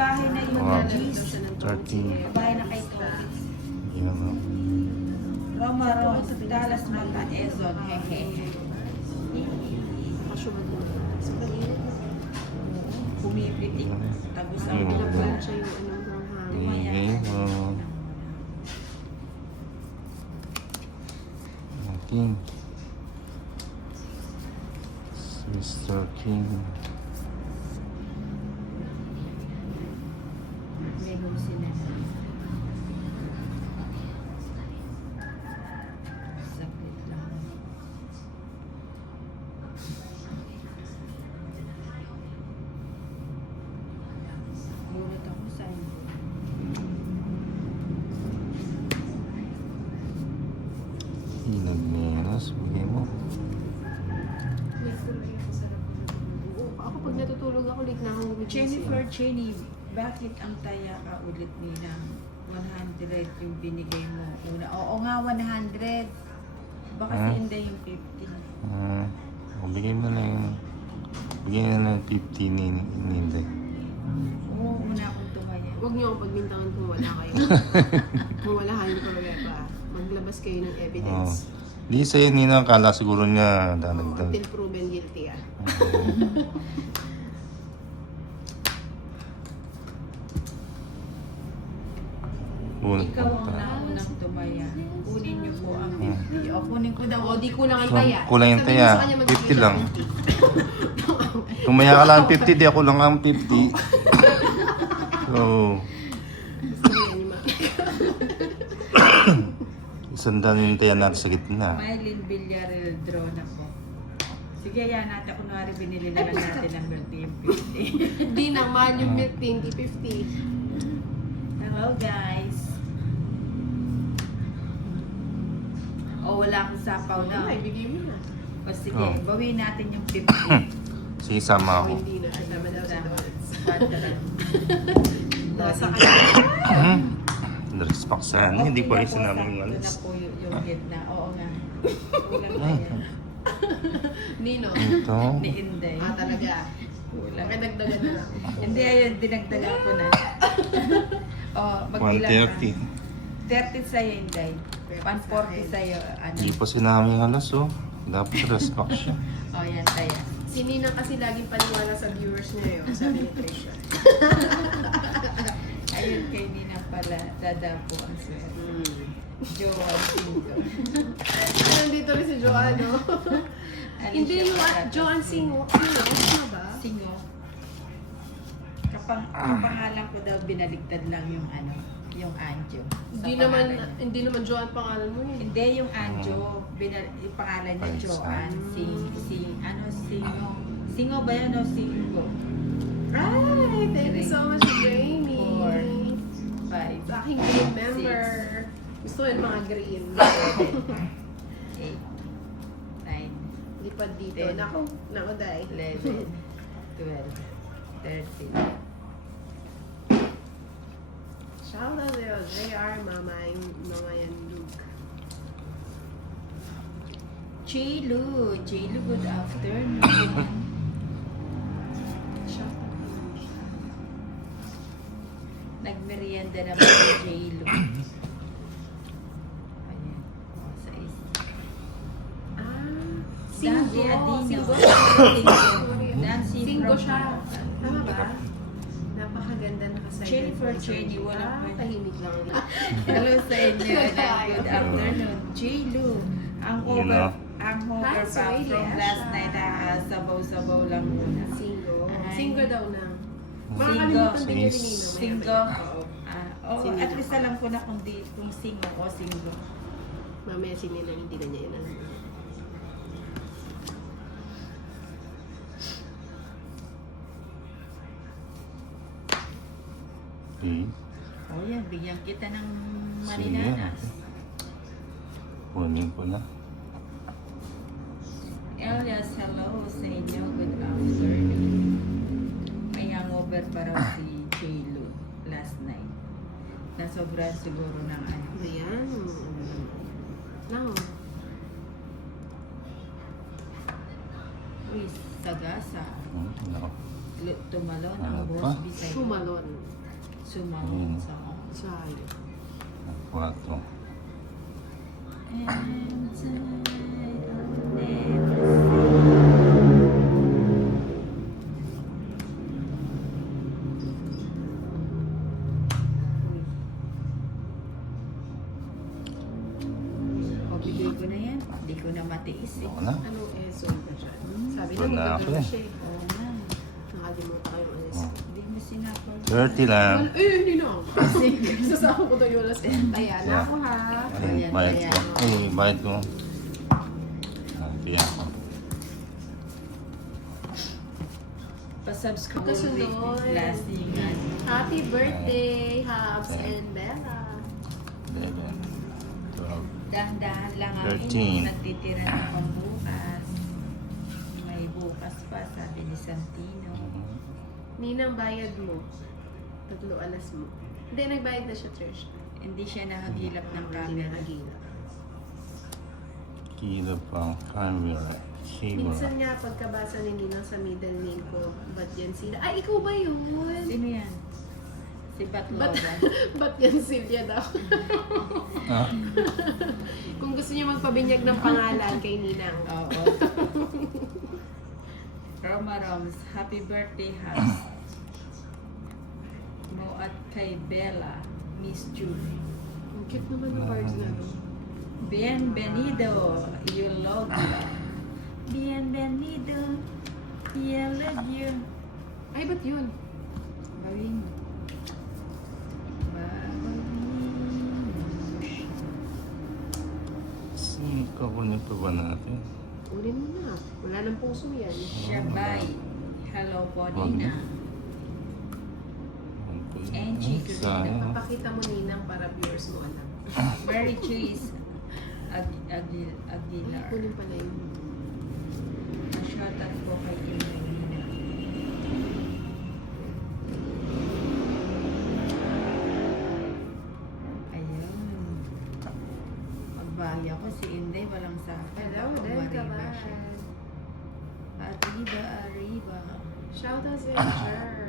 bahay na yun Wow. na G's. 13. Bahay na kay Toris. Yun na. Roma Rose, Dallas Mata, Ezon, hehe. Pumipitik, tagos ang Yun. mga. Siya yung anong from hangin. Tumaya. King. Mr. King. Meron sila. Sakit lang. Gulat ako sa inyo. Inagneras. Bigay mo. Ako pag natutulog ako, late na akong gumising. Jennifer Cheney, bakit ang taya ka ulit nila? 100 yung binigay mo una. Oo nga, 100. Baka si Inday yung 50. Bigay mo na yung... Bigay na lang 50 ni Ninday. Oo, una akong tumaya. Huwag niyo akong pagbintangan kung wala kayo. Kung wala kayo pa. Maglabas kayo ng evidence. Di sa'yo, Nina, kala siguro niya dadagdag. Until proven guilty ah. Ikaw ang naunang tumaya. Kunin niyo po ang 50. O, kunin ko daw. O, di kulang ang taya. Kulang yung Sabihin mo taya. sa kanya, mag-ibig 50 lang. siya 50. Tumaya ka lang 50, di ako lang ang 50. So, Gusto mo yan, Ima? isang dami yung taya natin sa gitna. Mylene Villarreal draw na po. Sige, yan natin. Kunwari binili na lang natin ng milk tea yung 50. Di naman yung 15, di 50. Hello, guys. O, wala akong sapaw na. Ay, bigay mo na. O, sige, Oh. bawiin natin yung 50. Sige, sama ako. Hindi na. Kasama daw sa donuts. Padalan. Nasa kanya. Respect sa ano, hindi ko rin sinabi yung Ito na alas. po yung gitna. Oo nga. Kulang na yan. Nino. Ito. Ni Inday. Ah, talaga. Kulang. Kaya dagdagan na lang. Hindi, ayun, dinagdagan ko na. O, magbilang ka. 130. 30 sa'yo, Inday. 140 sa'yo. Ano? Hindi pa sinabi yung alas, oh. Dapat respect siya. O, yan, tayo. Si Nina kasi laging paniwala sa viewers niya yun. Sabi ni Trisha. Ayun, kay Nina pala. Dadapo ang swerte. Joan Pinto. Nandito rin si Joanne, no? Hindi Alicia yung Paratas. Joanne Singo. Ano ba? Singo. Kapangalan ko daw binaligtad lang yung ano, yung Anjo. Sa pangalan niya. Hindi naman Joanne pangalan mo yun. Hindi yung Anjo, yung pangalan niya Joan. Singo ba yan o Singo? Right! Thank you so much, Jamie. 4, 5, Sa aking green member. Gusto ko yung mga green. 8, 9, Lipad dito. Ten. Naku, day. 11, 12, 13. Shout out to JR, Mama yan, Luke. Chilu, good afternoon. Shout out to Nagmerienda naman si J-Lo. Ayan. O, sa isa. Dante Adino. Nancy Singo from- siya. Tama ba? Napakaganda nakasaya. Jennifer Cheney, walang kwenta. tahimik lang. Hello sa inyo. Good afternoon. J-Lo. Ang You over, know. ang over Hi, pa sweetie. from last night. Sabaw-sabaw lang muna. Singo. Ay. Singo daw na. Singo. Makakalimutan din yun ni Nino. Singo. Oo. At least alam ko na kung singo o singo. Mamaya si Nino, hindi na niya yun alam. Okay. O yan, bigyan kita ng Sige. maninanas. Kunin ko na. Elias, hello sa inyo. Good afternoon. May hangover pa raw si J-Lo last night. Nasobra siguro ng ano. Ayan. No. Uy, sagasa. No. Tumalon Ano ang pa? boss beside Sumalon. Sumalon sa Sayang. 4. O, bigay ko na yan. Hindi ko na matiis eh. Ako na. Anong ESO ba siya? Sabi Wala na, ako magaganda eh. siya. Oo nga. Nakalimutan ko yung alas. Oh. Hindi mo sinapol. 30 lang. Hindi na. Sasama ko daw yung alas. Kaya na ako ha. Ay, bayad ko. Ay, bayad ko. Kaya ako. Pa-subscribe Kasunod. Lasingan. Happy birthday, Habs and Bella. 11, 12. Dahan-dahan lang ang 13. inyong natitira na pang bukas. May bukas pa, sabi ni Santino. Ninang bayad mo. 3 alas mo. Hindi, nagbayad na siya, Trish. Hindi siya nakagilap ng Hindi camera. na nagila. Kilo pang camera. Minsan nga, pagkabasa ni Ninang sa middle name ko, ba't yan sila? Ay, ikaw ba yun? Sino yan? Si Batlova. Ba't yan Silvia daw? Ah? Kung gusto niyo magpabinyag ng pangalan kay Ninang. Oo. Roma Roms, happy birthday, Habs. Mo at kay Bella, Miss Julie. Ang cute naman ng cards na to. Bienvenido, you love you. Bienvenido, you love you. Ay, ba't yun? Bawing. Kakunin pa ba natin? Unin mo na. Wala nang puso yan. Shabay. Hello po, Wag Nina. Enchi, Sayang. Papakita mo Ninang para viewers mo alam. Mary Cheese. Aguilar. Kunin pala yun. Shoutout po kay Nina. Ayun. Magbaya ko si Inday, walang sakit. Hello, Baka Del mariba Cabal. siya. Arriba, arriba. Shout out sa Jer.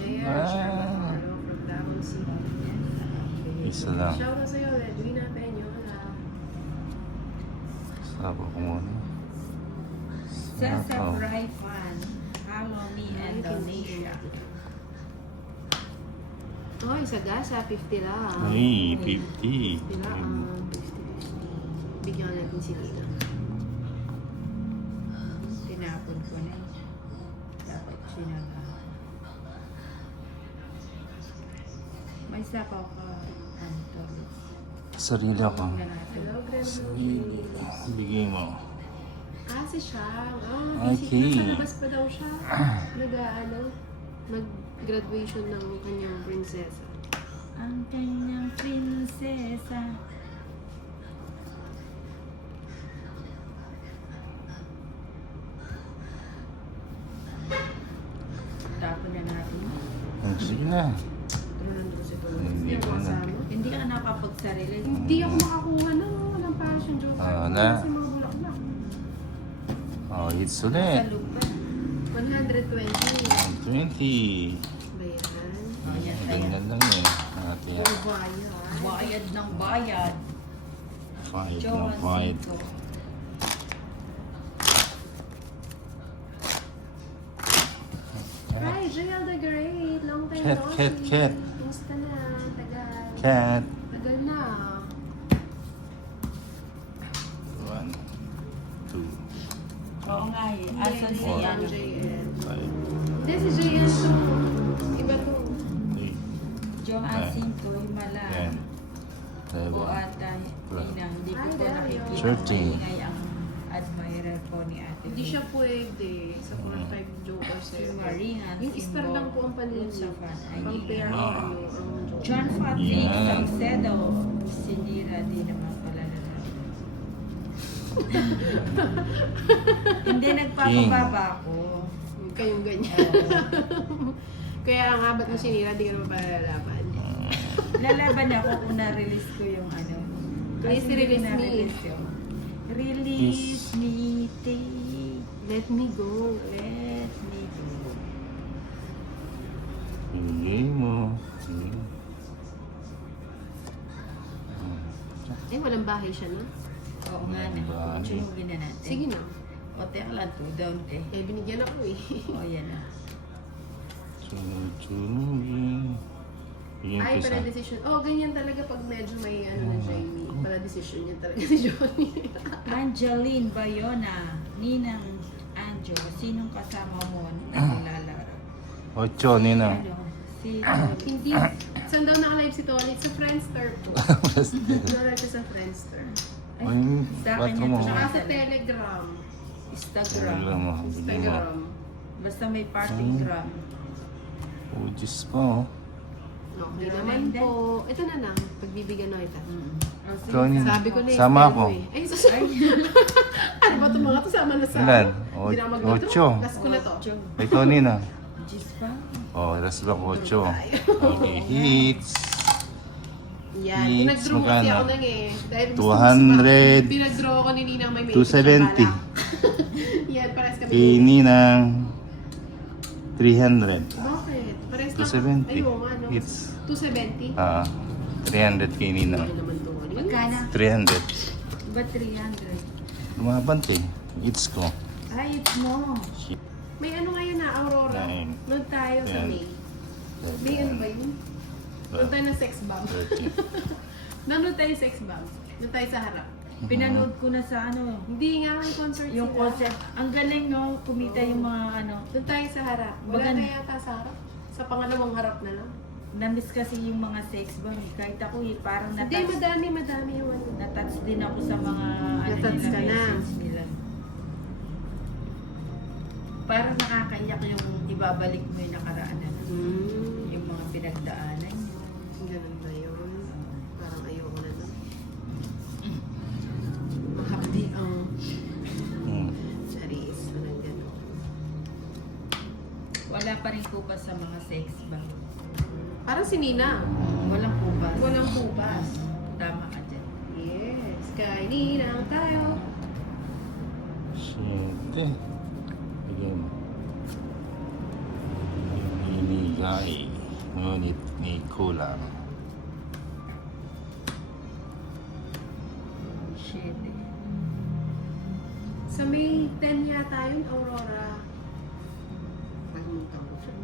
Hello from Davao City. Isa lang. Shout out sa'yo, Edwina Peñola. Sabo ko muna. Sasa Sabaw. Fry Fan. Hello me Indonesia. Oh, isa gasa, 50 lang. Ay, 50. 50 lang. 50. Bigyan natin si Nina. Tinapon ko na eh. Dapat sinaga. May sapaw ka, Antolis. Sarili ako. Na natin. Hello, Grandma. Sarili. Bigay mo. Ah, si Shang. Okay. Nasa labas pa daw siya. Nag-graduation ng kanyang prinsesa. Ang kanyang prinsesa. Tapon na natin. Sige na. Pero nandun si Tulog. Hindi ko na. Hindi ka nakapagsarili. Hindi ako makakuha ng passion joke. Na. Kasi mga bulaklak. Oh, hits Sa ulit. lupa. 120. 20. Ba yan? Ayan, Ganyan lang eh. Ate, Puro bayad. Bayad ng bayad. fight na Johan fight. Cinco. Hi, JL the Great. Long time Cat, no cat, see. cat. Kumusta na? Tagal. Cat. Tagal na. 1, 2, Oo nga eh. Asan si Hindi, ano? JL. 5, Hindi, si JL to. Iba to. 8, Johan Cinco, Himala. 10, O 11, ata, Inang, hindi ko Ay, po Dario. nakikita. 13. Maingay ang admirer po ni ate. Hindi siya pwede sa 4-5 joker Si sa'yo. Marihan. Yung star lang po ang panlin Sa fan. Ay, Compare ang Ah. ang joker. John Patrick Yan. Salcedo. Sinira din naman pala na Hindi nagpapababa ako. Kayong ganyan. Oo. Kaya nga, ba't mo sinira, di ka naman palalaban. Lalaban ako kung na-release ko yung ano. Please Kasi hindi release me. na-release yun. Release me, take, Let me go. let me go. Bigay mo. Sige. Eh, walang bahay siya, no? Oo nga na. Bali. Chumugin na natin. Sige na. O, teka lang, 2 down eh. Eh, binigyan ako eh. O, yan na. Chunugin. Bigyan Ay, ko para isa. decision. Oh, ganyan talaga pag medyo may ano na Jamie. Para decision yan talaga si Johnny. Angeline Bayona. Ninang Anjo. Sinong kasama mo na nilalaro? 8, Ninang. Ano? Si Tony. Hindi. Saan daw naka-live si Tony? Sa Friendster po. Naka-live siya sa Friendster. Ay, sa ba't akin yan. mo? Tsaka sa Telegram. Instagram. Wala mo. Bigyan mo. Instagram. Basta may parting gram. Ujis pa oh. Okay Meron naman din. po. Ito na lang. Pagbibigyan na kita. O, sige. Ikaw niya. Sabi ko na yung Sama style ako. mo eh. Ay, ano ba itong mga to? Sama na sa Ilan? Hindi na ako mag-withdraw. 8. Last ko na to. Ocho. Ikaw, Ninang. Diyos pa. Oh, last back 8. Okay, hits. Yan. Hits, Pinag-draw kasi magkano? ako nang eh. Dahil gusto 200. Pinag-draw ako ni Ninang may 270. Yan, pares kami. Kay Ninang 300. Bakit? Pares 270. Ayun nga, no? Hits. 270? 300 kay Ninang. Ano naman to? Magkano? 300. Ba 300? Lumabante. Hits ko. Ay, it's mo. May ano ngayon na, Aurora. Nine. Doon tayo sa Ten. May. May ano ba yun? Doon tayo ng sex bomb. 30. Doon tayo sex bomb. Doon tayo sa harap. Pinanood ko na sa ano, Hindi nga, may concert yung sila. concept. Ang galing no, kumita yung mga ano. Doon tayo sa harap. Wala Maganda. na yata sa harap. Sa pangalawang harap na lang. Na-miss kasi yung mga sex bomb. Kahit ako parang Hindi, madami yung ano. natouch din ako sa mga Natouch ka na. message nila. Parang nakakaiyak yung ibabalik mo yung nakaraan na yung mga pinagdaanan. Ganun ba yun? Parang ayoko na doon. Mahapdi ang charis. Walang gano'n. Wala pa rin kupas sa mga sex bomb. Parang si Nina. Walang kupas. Walang kubas. Tama ka dyan. Yes. Kay Ninang tayo. Siyete. Bigyan mo. Binigay. Ngunit ni kulang. Shit eh. Sa May 10 yata yun, Aurora. Pagmuntang ko siya.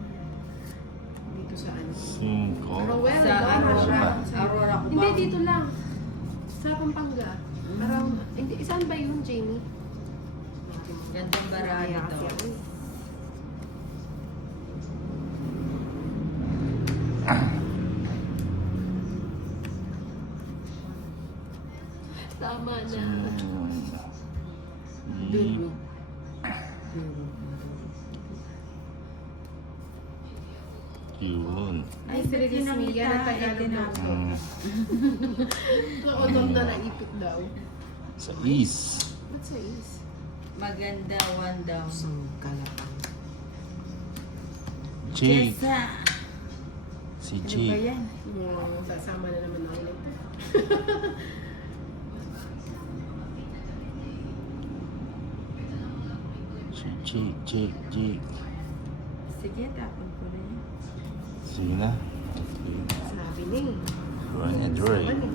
Dito sa ano? 5. Rowell, Sa Aurora. Aurora ko Hindi, dito lang. Sa Pampanga. Parang, hindi, saan ba yun, Jamie? Gandang barali Kaya to. kasi ako eh. Tama na. Dulo. Yun. Ay, si Release Me, yan ang Tagalog na. Naodong na naipit daw. Sa east. Ba't sa is? Maganda, one down. Isang kalapang. Jake. Jessa. Si Ano ba Jake. yan? Sasama na naman ako nito. Si Jake. Sige, tapon ko na yan. Sige na. Sabi niya eh. Run and Dre. Ano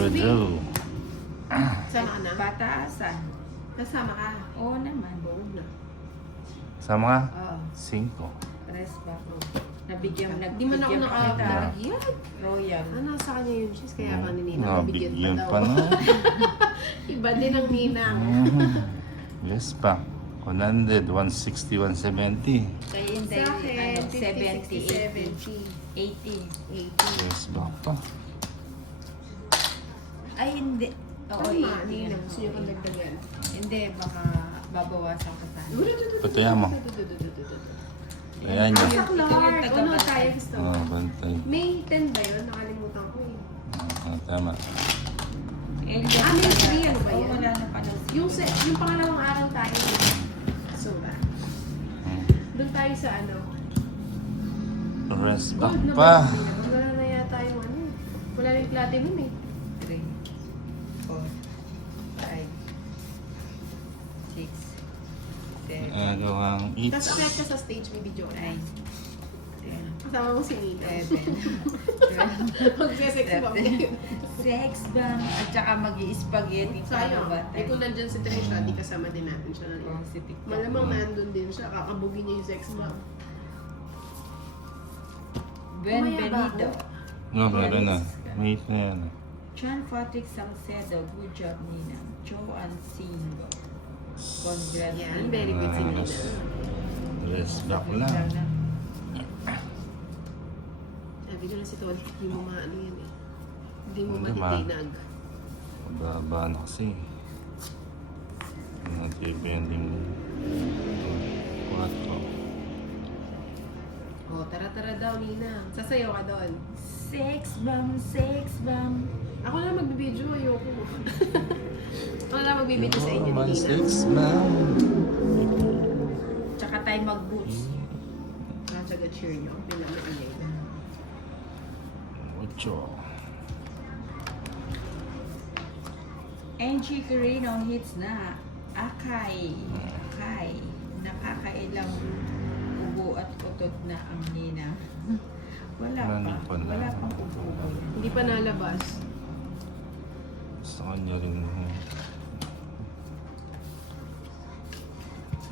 eh? Drew. Sama ka na? Pataasan. Kasama ka? Oo naman. Oo na. Sama ka? Oo. 5. Rest pa ko. Nabigyan, Di man ako nagbigyan pa kita. nakakabigyan. Royal. Ano, sa kanya yun, sis. Kaya ka ni Nina, nabigyan Nabigyan pa pa daw. na. Iba din ang Ninang. Yes pa. 100, 160, 170. Kaya hindi, Sa akin, ano, 50, 70, 60, 70, 80. 80. Yes ba pa? Ay, hindi. Oo, Tama, 80. Ninang. Gusto niyo kong dagdagan. Hindi, baka babawasan ka sa Pataya mo. Ayan Ay, yun. Sa Clark. Ito yung Ano taga- tayo gusto mo? Bantay. May 10 ba yun? Nakalimutan ko eh. Tama. May free, ano ba yan? Wala na pala. Yung pangalawang araw tayo. So, doon tayo sa ano? Rest back Gold na pa. ba? Wala na yata yung ano. Wala na yung platinum eh. 3, 4, 5, 6, 7, Ano ang Tapos eats? akyat ka sa stage, may video. 9, 10, Kasama mo si Nina. 7. Mag-sex bomb kayo. Sex bomb. At saka mag-i-spaghetti para Sayang. ba? Eh kung nandyan si Trisha, di kasama din natin siya. Oh, si TikTok. Malamang nandun din siya, kakabugin niya yung sex bomb. Benvenido. No, meron na. Wait na yan. John Patrick Salcedo. Good job, Nina. Joanne Singo. Congrats, Yan, Nina. very good si Nina. Rest back Sabit lang. na. Sabi ko na si Tony, hindi mo maano yan eh. Hindi mo Hindi, matitinag. Baba na kasi. Natibending 4. Oh, tara-tara daw, Nina. Sasayaw ka doon. Sex bomb, sex bomb. Ako na lang magbibideo, ayoko. Ako na lang magbibideo sa inyo, My Nina. six man. Tsaka tayo mag-boots. Nasa cheer nyo. Pinamaingay na. 8. Angie Carino hits na. Akay. Akay. Nakakailang ubo at utot na ang Nina. Wala Wala pa. pa na. Wala pang ubo. Hindi pa nalabas. Sa kanya rin.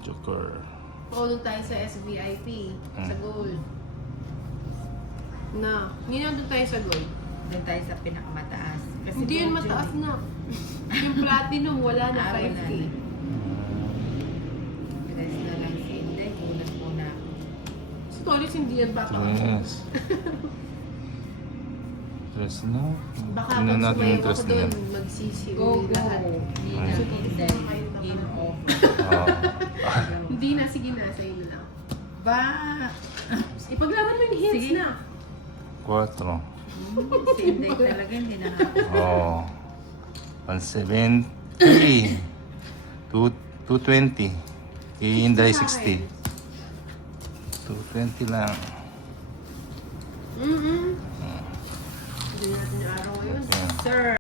Joker. Paulong tayo sa SVIP. Sa gold. Na. Nina, doon tayo sa gold. Doon tayo sa pinakamataas. Kasi Hindi yun medyo- mataas na. Yung platinum, wala na Ah, wala 5K. na. Rest na lang si Inday. Kulang muna. Si Tolis hindi yan papakas. Yes. Tres na. Baka Tingnan pag natin sumayaw yung ako tres na doon, yan. magsisi Go, go. lahat. Nina, Inday. Game over. Ah. Hindi na, sige na, sa'yo na lang. Ba? Ipaglaban mo yung hits Sige. na. 4. Si Inday talaga hindi na nakakita. Oh. 170. 220. Iinday 60. 220 lang. Mm-hmm. Hindi natin yung araw ngayon. Yan. Sir,